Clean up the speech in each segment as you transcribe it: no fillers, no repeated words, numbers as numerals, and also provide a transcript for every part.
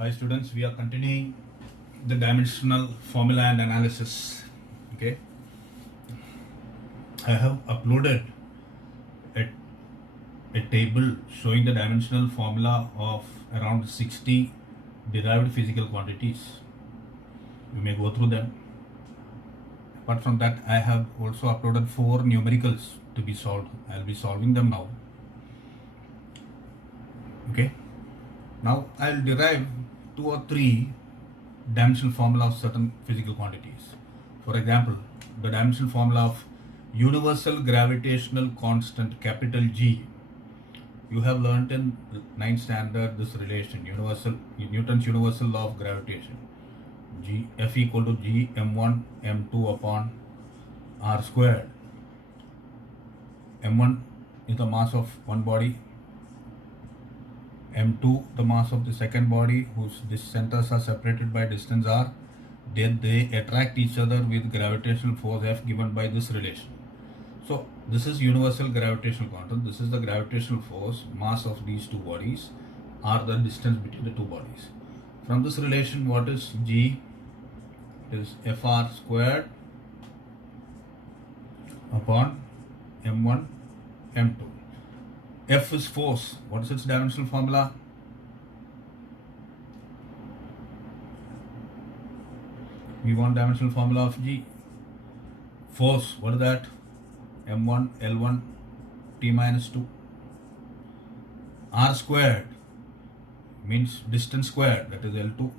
Hi students, we are continuing the dimensional formula and analysis. Okay, I have uploaded a, a table showing the dimensional formula of around 60 derived physical quantities. You may go through them. Apart from that, I have also uploaded 4 numericals to be solved. I'll be solving them now. Okay, now I'll derive 2 or 3 dimensional formula of certain physical quantities. For example, the dimensional formula of universal gravitational constant capital G. You have learnt in 9th standard this relation, Newton's universal law of gravitation. G F equal to G m1 m2 upon r squared. m1 is the mass of one body, m2 the mass of the second body whose centers are separated by distance r. Then they attract each other with gravitational force F given by this relation. So this is universal gravitational constant. This is the gravitational force, mass of these two bodies, or the distance between the two bodies. From this relation, what is G? It is Fr squared upon m1 m2. F is force. What is its dimensional formula? We want dimensional formula of G. Force, what is that? m1 L1 T minus 2. R squared means distance squared, that is L2.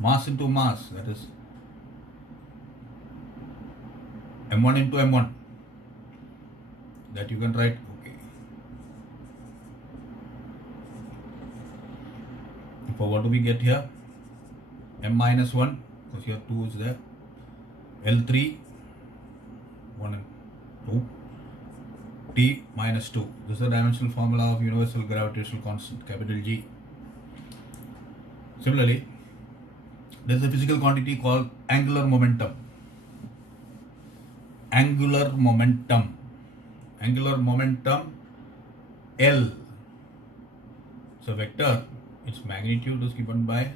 Mass into mass, that is m1 into m1. That you can write, okay. For what do we get here? M minus 1, because here 2 is there. L3, 1 and 2. T minus 2. This is the dimensional formula of universal gravitational constant, capital G. Similarly, there is a physical quantity called angular momentum. Angular momentum. Angular momentum L. So vector, its magnitude is given by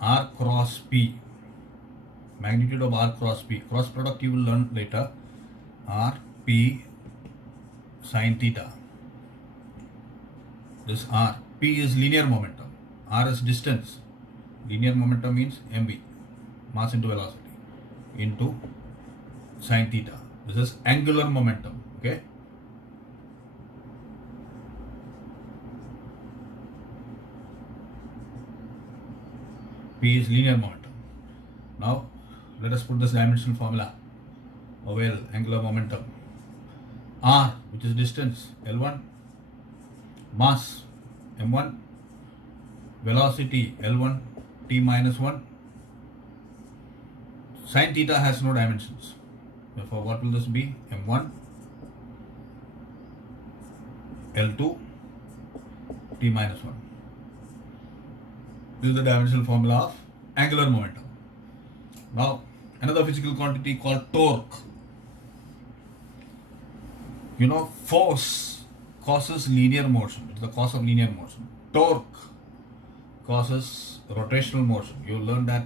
R cross P. Magnitude of R cross P. Cross product you will learn later. R P sin theta. This R. P is linear momentum. R is distance. Linear momentum means mv, mass into velocity, into sin theta. This is angular momentum. Okay. P is linear momentum. Now let us put this dimensional formula of L, angular momentum. R, which is distance, L1, mass, m1, velocity, L1, t minus 1. Sin theta has no dimensions. Therefore, what will this be? m1, L2, t minus 1. This is the dimensional formula of angular momentum. Now, another physical quantity called torque. You know, force causes linear motion. It's the cause of linear motion. Torque causes rotational motion. You will learn that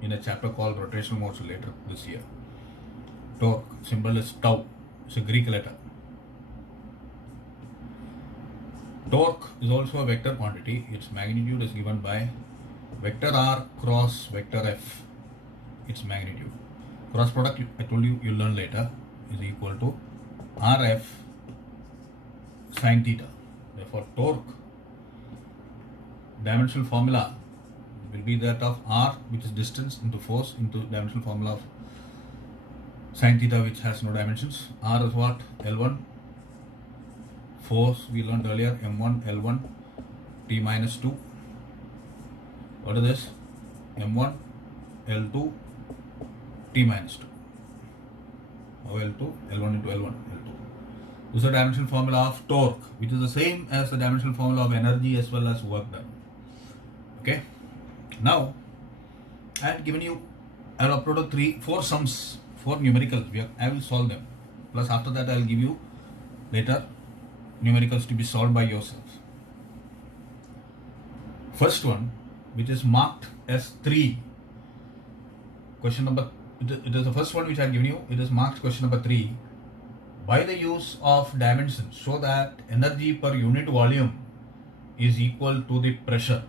in a chapter called rotational motion later this year. Torque, symbol is tau. It's a Greek letter. Torque is also a vector quantity. Its magnitude is given by vector R cross vector F. Its magnitude. Cross product, I told you, you'll learn later, is equal to RF sin theta. Therefore, torque dimensional formula will be that of R, which is distance, into force, into dimensional formula of sin theta, which has no dimensions. R is what? L1. Force we learned earlier, m1 L1 t minus 2. What is this? m1 L2 t minus 2. Or L2, L1 into L1, L2. This is the dimensional formula of torque, which is the same as the dimensional formula of energy as well as work done. Okay. Now, I have given you, I have uploaded 4 sums, 4 numericals. I will solve them. Plus after that I will give you later numericals to be solved by yourself. first one, which is marked as 3. Question number, it is the first one which I have given you. It is marked question number 3. By the use of dimensions, show that energy per unit volume is equal to the pressure.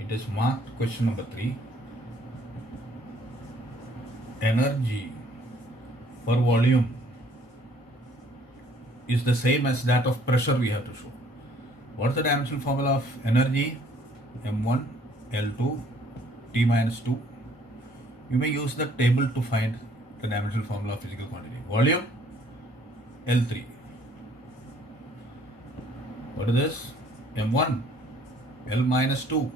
It is marked question number 3. Energy per volume is the same as that of pressure we have to show. What is the dimensional formula of energy? M1 L2 T minus 2. You may use the table to find the dimensional formula of physical quantity. Volume L3. What is this? M1 L minus 2.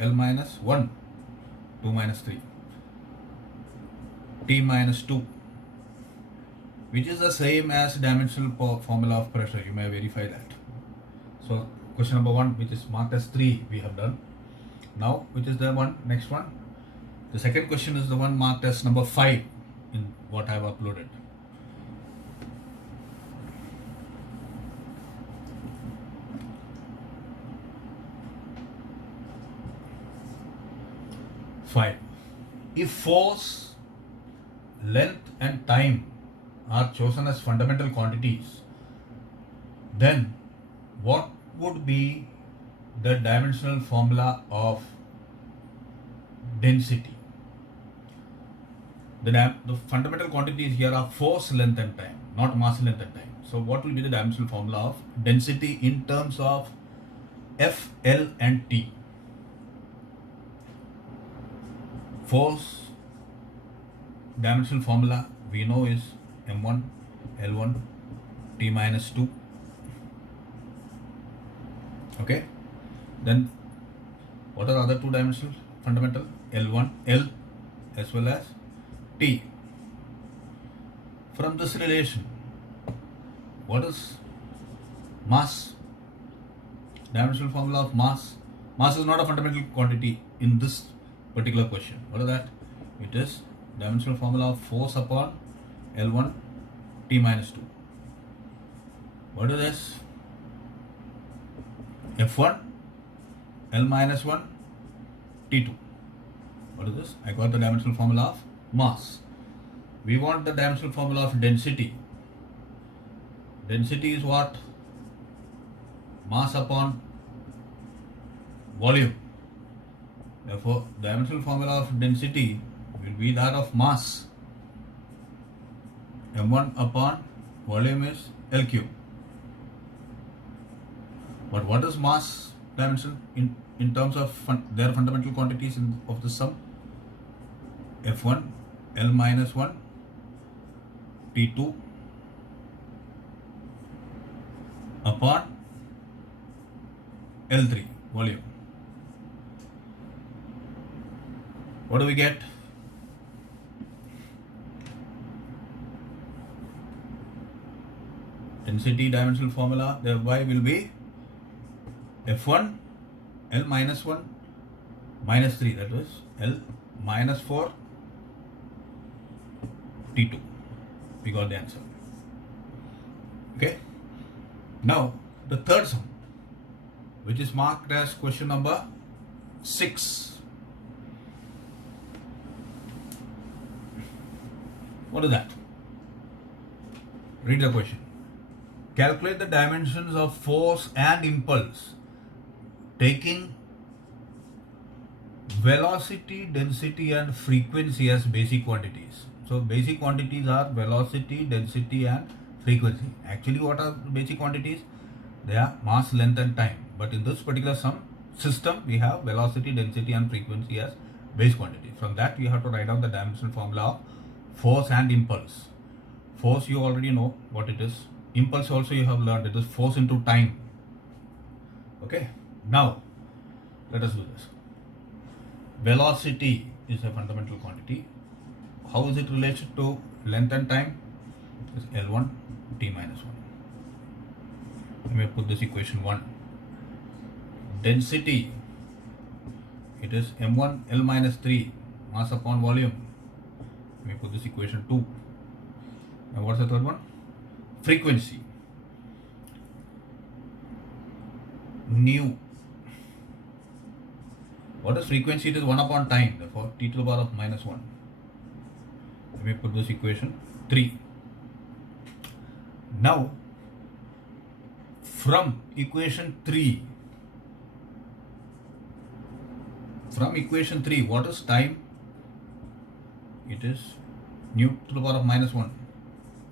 L minus 1 2 minus 3 T minus 2, which is the same as dimensional formula of pressure. You may verify that. So question number 1, which is marked as 3, we have done. Now, which is the one, next one? The second question is the one marked as number 5 in what I have uploaded. If force, length and time are chosen as fundamental quantities, then what would be the dimensional formula of density? The fundamental quantities here are force, length and time, not mass, length and time. So what will be the dimensional formula of density in terms of F, L and T? Force dimensional formula we know is M1 L1 T minus 2. Okay. Then what are other two dimensional fundamental? L1 L as well as T. From this relation, what is mass? Dimensional formula of mass. Mass is not a fundamental quantity in this particular question. What is that? It is dimensional formula of force upon L1 T minus 2. What is this? F1 L minus 1 T2. What is this? I got the dimensional formula of mass. We want the dimensional formula of density. Density is what? Mass upon volume. Therefore, dimensional formula of density will be that of mass. M1 upon volume is L cube. But what is mass dimension in terms of their fundamental quantities of the sum? F1 L minus 1 T2 upon L3 volume. What do we get? Density dimensional formula thereby will be F1 L minus 1 minus 3, that is L minus 4 T2. We got the answer. Okay. Now the third sum, which is marked as question number 6. What is that? Read the question. Calculate the dimensions of force and impulse taking velocity, density and frequency as basic quantities. So basic quantities are velocity, density and frequency. Actually, what are basic quantities? They are mass, length and time. But in this particular system, we have velocity, density and frequency as base quantity. From that, we have to write down the dimensional formula of force and impulse. Force you already know what it is. Impulse also you have learned. It is force into time. Okay. Now, let us do this. Velocity is a fundamental quantity. How is it related to length and time? It is L1 T minus 1. Let me put this equation 1. Density, it is M1 L minus 3 mass upon volume. Let me put this equation 2. Now what's the third one? Frequency. nu. What is frequency? It is 1 upon time, therefore t to the power of minus 1. Let me put this equation 3. Now, from equation 3, what is time? It is nu to the power of minus 1,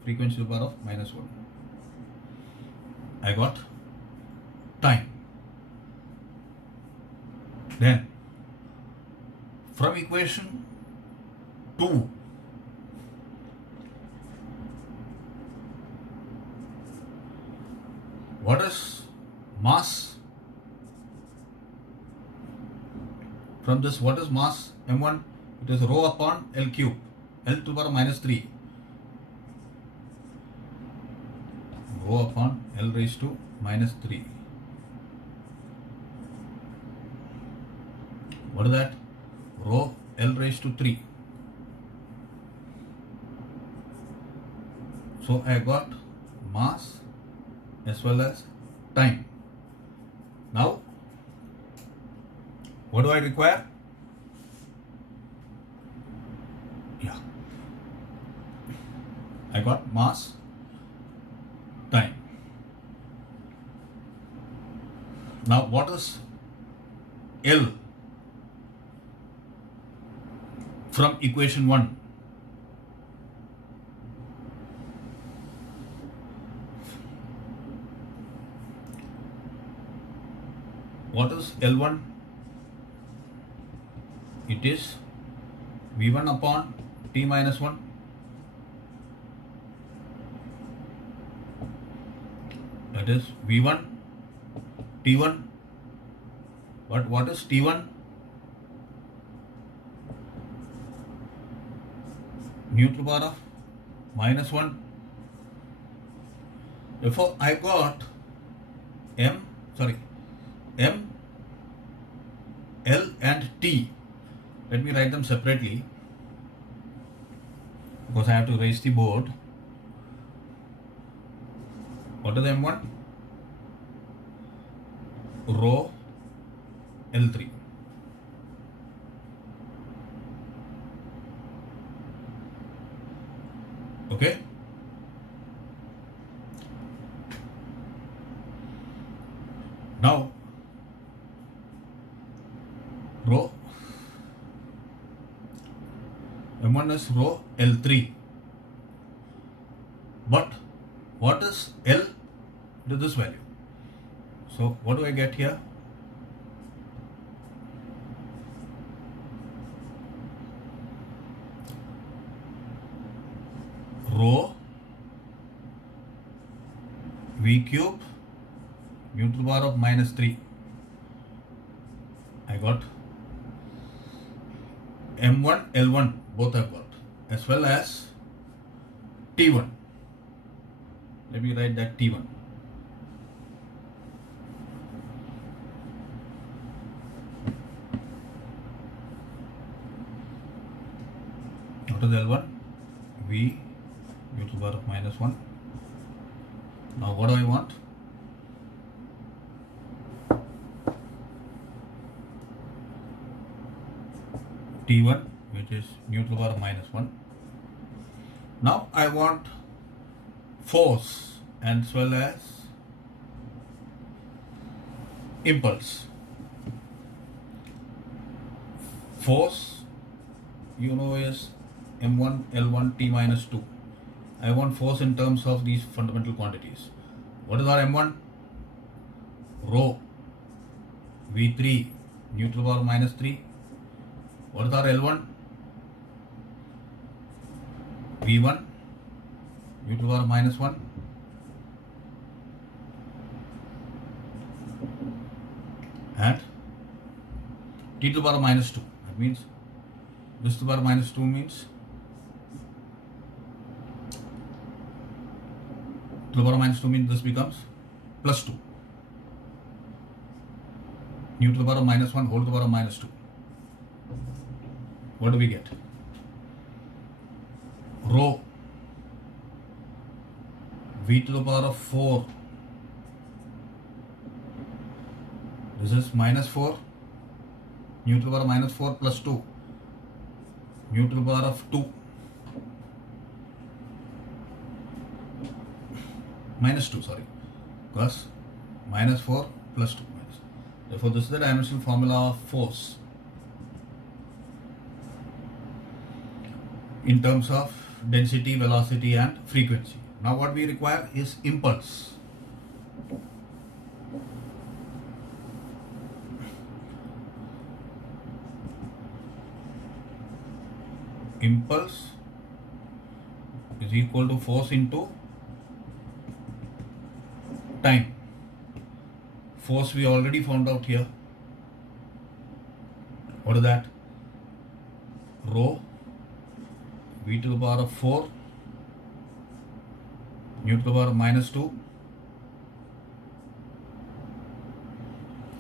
frequency to the power of minus 1. I got time. Then, from equation 2, what is mass? From this, what is mass? m1, it is rho upon L cube, L to the power of minus 3. Rho upon L raised to minus 3. What is that? Rho L raised to 3. So I got mass as well as time. Now, what do I require? Yeah, I got mass, time. Now, what is L from equation 1? What is L1? It is V1 upon T minus 1. That is V1, T1. But what is T1? Nu to the power of minus 1. Therefore, I got M, L and T. Let me write them separately because I have to raise the board. What is M1? Rho L3. Okay? Now, rho M1 is rho L3. But what is L to this value? So what do I get here? Rho V cube nu to the power of minus 3. I got M1, L1, both I've got, as well as T1. Let me write that T1. What is L1? V nu to the power of minus 1. Now what do I want? T1, which is nu to the power of minus 1. Now I want force as well as impulse. Force, you know, is M1, L1, T minus 2. I want force in terms of these fundamental quantities. What is our M1? Rho V3 nu to the power of minus 3. What is our L1? V1 nu to the power of minus 1. And T to the power of minus 2. That means this to the power of minus 2 means to the power of minus 2 means this becomes plus 2. Nu to the power of minus 1 whole to the power of minus 2. What do we get? Rho V to the power of 4 This is minus 4 mu to the power minus 4 plus 2 mu to the power of 2 minus 2, sorry, plus minus 4 plus 2 minus. Therefore, this is the dimensional formula of force in terms of density, velocity and frequency. Now what we require is impulse. Impulse is equal to force into time. Force we already found out here. What is that? Rho v to the power of 4 mu to the power of minus 2.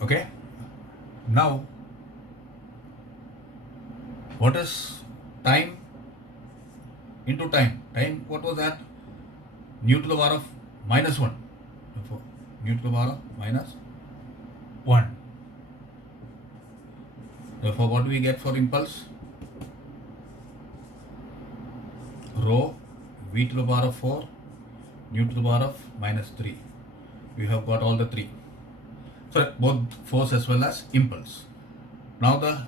Okay. Now, what is time into time? Time, what was that? Nu to the power of minus 1. Therefore, nu to the power of minus 1. Therefore, what do we get for impulse? Rho v to the power of 4 nu to the power of minus 3. We have got all the three. So both force as well as impulse. Now the